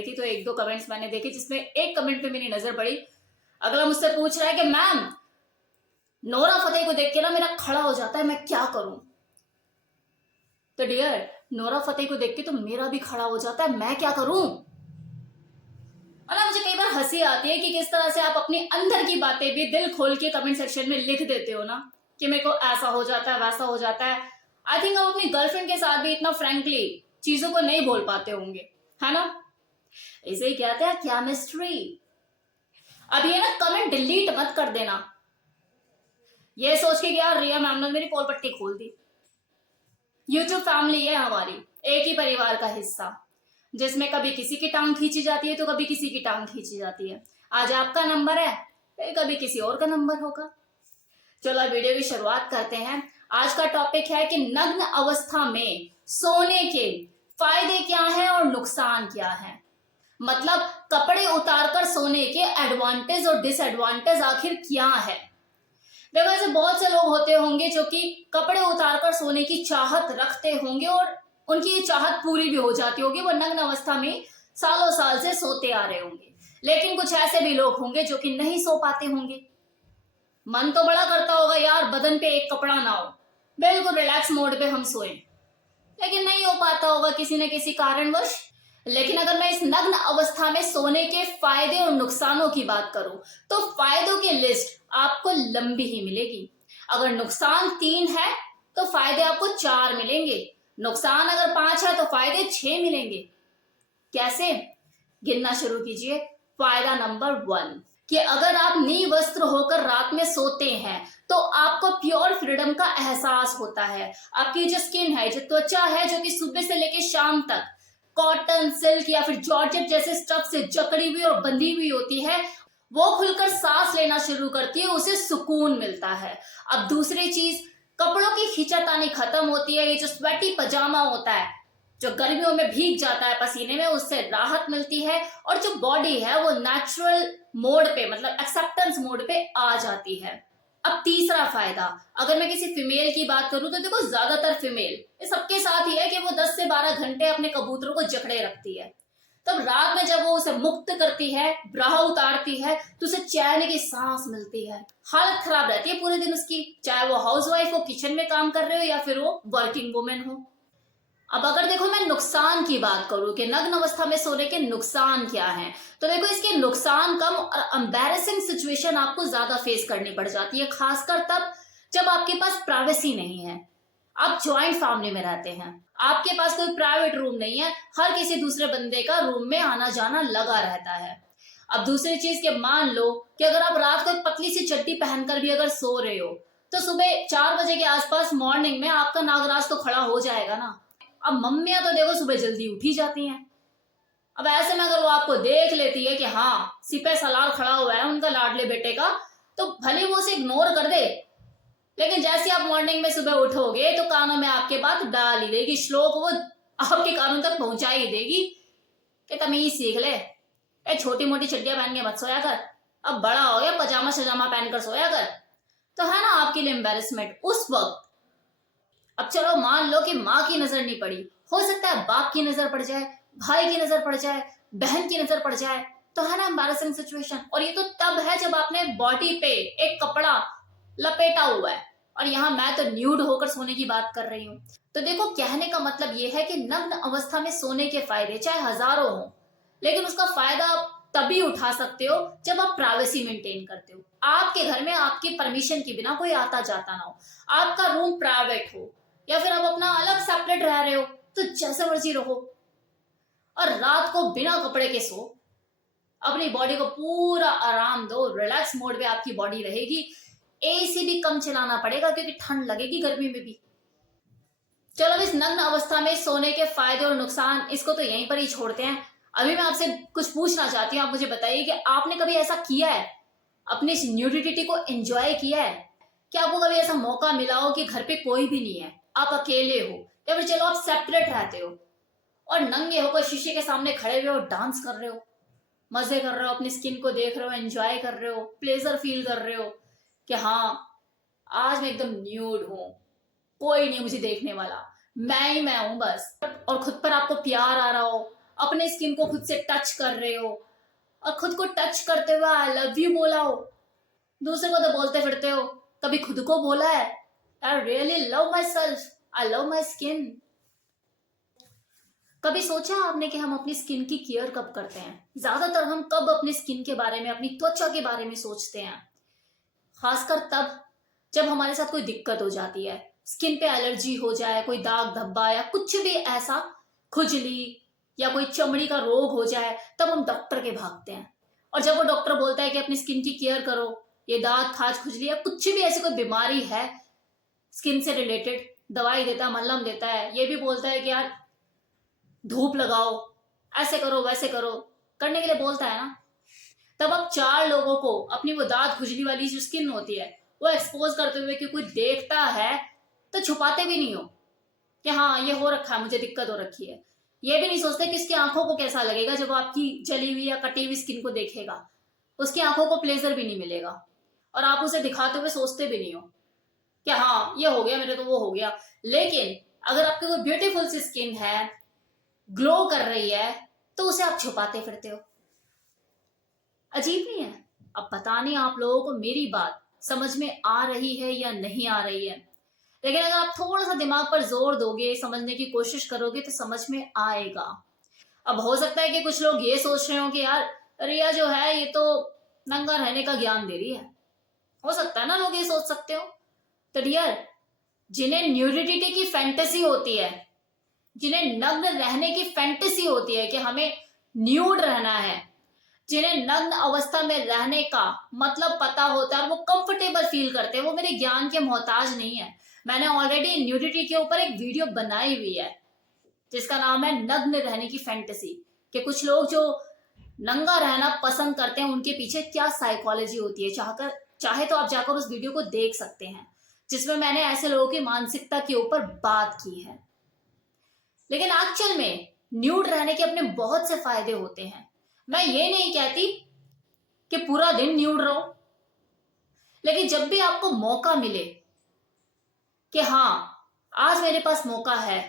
रही थी तो एक दो कमेंट्स मैंने देखे, जिसमें एक कमेंट पे मेरी नजर पड़ी। अगला मुझसे पूछ रहा है कि मैम, नोरा फतेही को देख के ना मेरा खड़ा हो जाता है, मैं क्या करूं? तो डियर, नोरा फतेही को देख के तो मेरा भी खड़ा हो जाता है, मैं क्या करूं? और ना मुझे कई बार हंसी आती है कि किस तरह से आप अपनी अंदर की बातें भी दिल खोल के कमेंट सेक्शन में लिख देते हो ना, कि मेरे को ऐसा हो जाता है, वैसा हो जाता है। आई थिंक आप अपनी गर्लफ्रेंड के साथ भी इतना फ्रेंकली चीजों को नहीं बोल पाते होंगे, है ना? इसे ही कहते हैं केमिस्ट्री। अब ये ना कमेंट डिलीट मत कर देना ये सोच के कि यार रिया मैम ने मेरी पोल पट्टी खोल दी। यूट्यूब फैमिली है हमारी, एक ही परिवार का हिस्सा, जिसमें कभी किसी की टांग खींची जाती है तो कभी किसी की टांग खींची जाती है। आज आपका नंबर है, फिर कभी किसी और का नंबर होगा। चलो वीडियो की शुरुआत करते हैं। आज का टॉपिक है कि नग्न अवस्था में सोने के फायदे क्या हैं और नुकसान क्या है। मतलब कपड़े उतारकर सोने के एडवांटेज और डिसएडवांटेज आखिर क्या है। देखो, ऐसे बहुत से लोग होते होंगे जो कि कपड़े उतारकर सोने की चाहत रखते होंगे और उनकी ये चाहत पूरी भी हो जाती होगी, वो नग्न अवस्था में सालों साल से सोते आ रहे होंगे। लेकिन कुछ ऐसे भी लोग होंगे जो कि नहीं सो पाते होंगे। मन तो बड़ा करता होगा यार बदन पे एक कपड़ा ना हो, बिल्कुल रिलैक्स मोड पे हम सोएं, लेकिन नहीं हो पाता होगा किसी न किसी कारणवश। लेकिन अगर मैं इस नग्न अवस्था में सोने के फायदे और नुकसानों की बात करूं तो फायदों की लिस्ट आपको लंबी ही मिलेगी। अगर नुकसान 3 है तो फायदे आपको 4 मिलेंगे। नुकसान अगर 5 है तो फायदे 6 मिलेंगे। कैसे? गिनना शुरू कीजिए। फायदा नंबर 1 कि अगर आप निर्वस्त्र होकर रात में सोते हैं तो आपको प्योर फ्रीडम का एहसास होता है। आपकी जो स्किन है, जो त्वचा है, जो कि सुबह से लेकर शाम तक कॉटन, सिल्क या फिर जॉर्जेट जैसे स्टफ से जकड़ी हुई और बंधी हुई होती है, वो खुलकर सांस लेना शुरू करती है, उसे सुकून मिलता है। अब दूसरी चीज, कपड़ों की खींचातानी खत्म होती है। ये जो स्वेटी पजामा होता है, जो गर्मियों में भीग जाता है पसीने में, उससे राहत मिलती है और जो बॉडी है वो नेचुरल मोड पे, मतलब एक्सेप्टेंस मोड पे आ जाती है। अब तीसरा फायदा, अगर मैं किसी फीमेल की बात करूं तो देखो, ज्यादातर फीमेल ये सबके साथ ही है कि वो 10 से 12 घंटे अपने कबूतरों को जकड़े रखती है। तब रात में जब वो उसे मुक्त करती है, ब्राह उतारती है, तो उसे चैन की सांस मिलती है। हालत खराब रहती है पूरे दिन उसकी, चाहे वो हाउसवाइफ हो, किचन में काम कर रहे हो, या फिर वो वर्किंग वुमेन हो। अब अगर देखो मैं नुकसान की बात करूं कि नग्न अवस्था में सोने के नुकसान क्या हैं, तो देखो इसके नुकसान कम और एम्बैरेसिंग सिचुएशन आपको ज्यादा फेस करनी पड़ जाती है, खासकर तब जब आपके पास प्राइवेसी नहीं है। आप ज्वाइंट फैमिली में रहते हैं, आपके पास कोई प्राइवेट रूम नहीं है, हर किसी दूसरे बंदे का रूम में आना जाना लगा रहता है। अब दूसरी चीज के मान लो कि अगर आप रात को एक पतली सी चड्डी पहनकर भी अगर सो रहे हो तो सुबह 4 बजे के आसपास मॉर्निंग में आपका नागराज तो खड़ा हो जाएगा ना। अब मम्मियां तो देखो सुबह जल्दी उठी जाती हैं। अब ऐसे में अगर वो आपको देख लेती है कि हाँ सिपह सलार खड़ा हुआ है उनका लाडले बेटे का, तो भले वो उसे इग्नोर कर दे, लेकिन जैसे आप मॉर्निंग में सुबह उठोगे तो कानों में आपके बात डाल ही देगी, श्लोक वो आपके कानों तक पहुंचा ही देगी कि तमीज सीख ले, ए छोटी मोटी चड्डियां पहन के मत सोया कर, अब बड़ा हो गया पजामा शजामा पहनकर सोया कर। तो है ना आपके लिए एम्बेरसमेंट उस वक्त। अब चलो मान लो कि माँ की नजर नहीं पड़ी, हो सकता है बाप की नजर पड़ जाए, भाई की नजर पड़ जाए, बहन की नजर पड़ जाए, तो है ना एम्बैरेसिंग सिचुएशन। और ये तो तब है जब आपने बॉडी पे एक कपड़ा लपेटा हुआ है, और यहाँ मैं तो न्यूड होकर सोने की बात कर रही हूँ। तो देखो कहने का मतलब ये है कि नग्न अवस्था में सोने के फायदे चाहे हजारों हो, लेकिन उसका फायदा आप तभी उठा सकते हो जब आप प्राइवेसी मेंटेन करते हो, आपके घर में आपकी परमिशन के बिना कोई आता जाता ना हो, आपका रूम प्राइवेट हो, या फिर आप अपना अलग सेपरेट रह रहे हो, तो जैसे मर्जी रहो और रात को बिना कपड़े के सो, अपनी बॉडी को पूरा आराम दो, रिलैक्स मोड पे आपकी बॉडी रहेगी। एसी भी कम चलाना पड़ेगा क्योंकि ठंड लगेगी गर्मी में भी। चलो इस नग्न अवस्था में सोने के फायदे और नुकसान इसको तो यहीं पर ही छोड़ते हैं। अभी मैं आपसे कुछ पूछना चाहती हूँ, आप मुझे बताइए कि आपने कभी ऐसा किया है, अपनी इस न्यूडिटी को एंजॉय किया है? क्या आपको कभी ऐसा मौका मिला हो कि घर पे कोई भी नहीं है, आप अकेले हो, या फिर चलो आप सेपरेट रहते हो और नंगे होकर शीशे के सामने खड़े हुए हो, डांस कर रहे हो, मजे कर रहे हो, अपनी स्किन को देख रहे हो, एंजॉय कर रहे हो, प्लेजर फील कर रहे हो कि हाँ आज मैं एकदम न्यूड हूं, कोई नहीं मुझे देखने वाला, मैं ही मैं हूं बस, और खुद पर आपको प्यार आ रहा हो, अपने स्किन को खुद से टच कर रहे हो और खुद को टच करते हुए आई लव यू बोला हो, दूसरे को तो बोलते फिरते हो, कभी खुद को बोला है I really love my self, I love my skin? कभी सोचा आपने कि हम अपनी स्किन की केयर कब करते हैं? ज्यादातर हम कब अपनी स्किन के बारे में, अपनी त्वचा के बारे में सोचते हैं? खासकर तब जब हमारे साथ कोई दिक्कत हो जाती है, स्किन पे एलर्जी हो जाए, कोई दाग धब्बा या कुछ भी ऐसा, खुजली या कोई चमड़ी का रोग हो जाए, तब हम डॉक्टर के भागते हैं। और जब वो डॉक्टर बोलता है कि अपनी स्किन की केयर करो, ये दाग खाज खुजली या कुछ भी ऐसी कोई बीमारी है स्किन से रिलेटेड, दवाई देता है, मलहम देता है, ये भी बोलता है कि यार धूप लगाओ, ऐसे करो वैसे करो, करने के लिए बोलता है ना, तब आप 4 लोगों को अपनी वो दाद खुजली वाली जो स्किन होती है वो एक्सपोज करते हुए कि कोई देखता है तो छुपाते भी नहीं हो कि हाँ ये हो रखा है, मुझे दिक्कत हो रखी है। ये भी नहीं सोचते कि उसकी आंखों को कैसा लगेगा जब वो आपकी जली हुई या कटी हुई स्किन को देखेगा, उसकी आंखों को प्लेजर भी नहीं मिलेगा और आप उसे दिखाते हुए सोचते भी नहीं हो कि हाँ ये हो गया मेरे तो वो हो गया। लेकिन अगर आपकी कोई ब्यूटीफुल सी स्किन है, ग्लो कर रही है, तो उसे आप छुपाते फिरते हो। अजीब नहीं है? अब पता नहीं आप लोगों को मेरी बात समझ में आ रही है या नहीं आ रही है, लेकिन अगर आप थोड़ा सा दिमाग पर जोर दोगे, समझने की कोशिश करोगे तो समझ में आएगा। अब हो सकता है कि कुछ लोग ये सोच रहे हो कि यार रिया जो है ये तो नंगा रहने का ज्ञान दे रही है, हो सकता है ना लोग ये सोच सकते हो। तो डियर, जिन्हें न्यूडिटी की फैंटेसी होती है, जिन्हें नग्न रहने की फैंटेसी होती है कि हमें न्यूड रहना है, जिन्हें नग्न अवस्था में रहने का मतलब पता होता है और वो कंफर्टेबल फील करते हैं, वो मेरे ज्ञान के मोहताज नहीं है। मैंने ऑलरेडी न्यूडिटी के ऊपर एक वीडियो बनाई हुई है जिसका नाम है नग्न रहने की फैंटेसी, कि कुछ लोग जो नंगा रहना पसंद करते हैं उनके पीछे क्या साइकोलॉजी होती है। चाहे तो आप जाकर उस वीडियो को देख सकते हैं जिसमें मैंने ऐसे लोगों की मानसिकता के ऊपर बात की है। लेकिन एक्चुअल में न्यूड रहने के अपने बहुत से फायदे होते हैं। मैं ये नहीं कहती कि पूरा दिन न्यूड रहो, लेकिन जब भी आपको मौका मिले कि हाँ आज मेरे पास मौका है,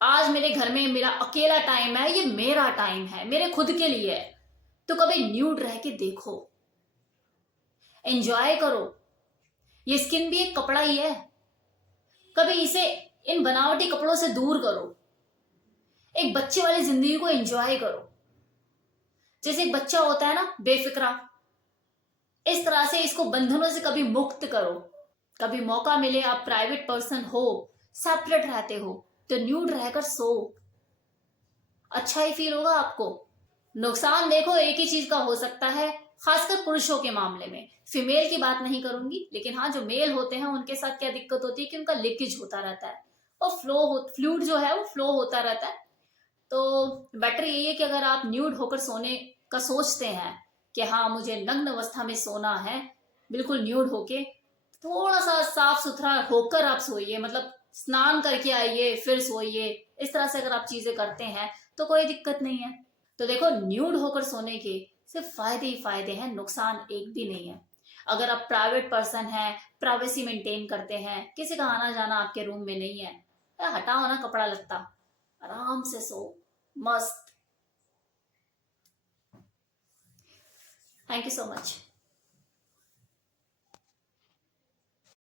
आज मेरे घर में मेरा अकेला टाइम है, ये मेरा टाइम है, मेरे खुद के लिए है, तो कभी न्यूड रह के देखो, एंजॉय करो। ये स्किन भी एक कपड़ा ही है, कभी इसे इन बनावटी कपड़ों से दूर करो, एक बच्चे वाली जिंदगी को एंजॉय करो। जैसे एक बच्चा होता है ना बेफिक्रा, इस तरह से इसको बंधनों से कभी मुक्त करो। कभी मौका मिले, आप प्राइवेट पर्सन हो, सेपरेट रहते हो, तो न्यूड रहकर सो, अच्छा ही फील होगा आपको। नुकसान देखो एक ही चीज का हो सकता है, खासकर पुरुषों के मामले में, फीमेल की बात नहीं करूंगी, लेकिन हाँ जो मेल होते हैं उनके साथ क्या दिक्कत होती है कि उनका लीकेज होता रहता है और फ्लूइड जो है वो फ्लो होता रहता है। तो बेटर यही है कि अगर आप न्यूड होकर सोने का सोचते हैं कि हाँ मुझे नग्न अवस्था में सोना है, बिल्कुल न्यूड होके, थोड़ा सा साफ सुथरा होकर आप सोइए, मतलब स्नान करके आइए फिर सोइए। इस तरह से अगर आप चीजें करते हैं तो कोई दिक्कत नहीं है। तो देखो न्यूड होकर सोने के सिर्फ फायदे ही फायदे हैं, नुकसान एक भी नहीं है। अगर आप प्राइवेट पर्सन हैं, प्राइवेसी मेंटेन करते हैं, किसी का आना जाना आपके रूम में नहीं है, हटाओ ना कपड़ा लगता, आराम से सो, मस्त। Thank you so much.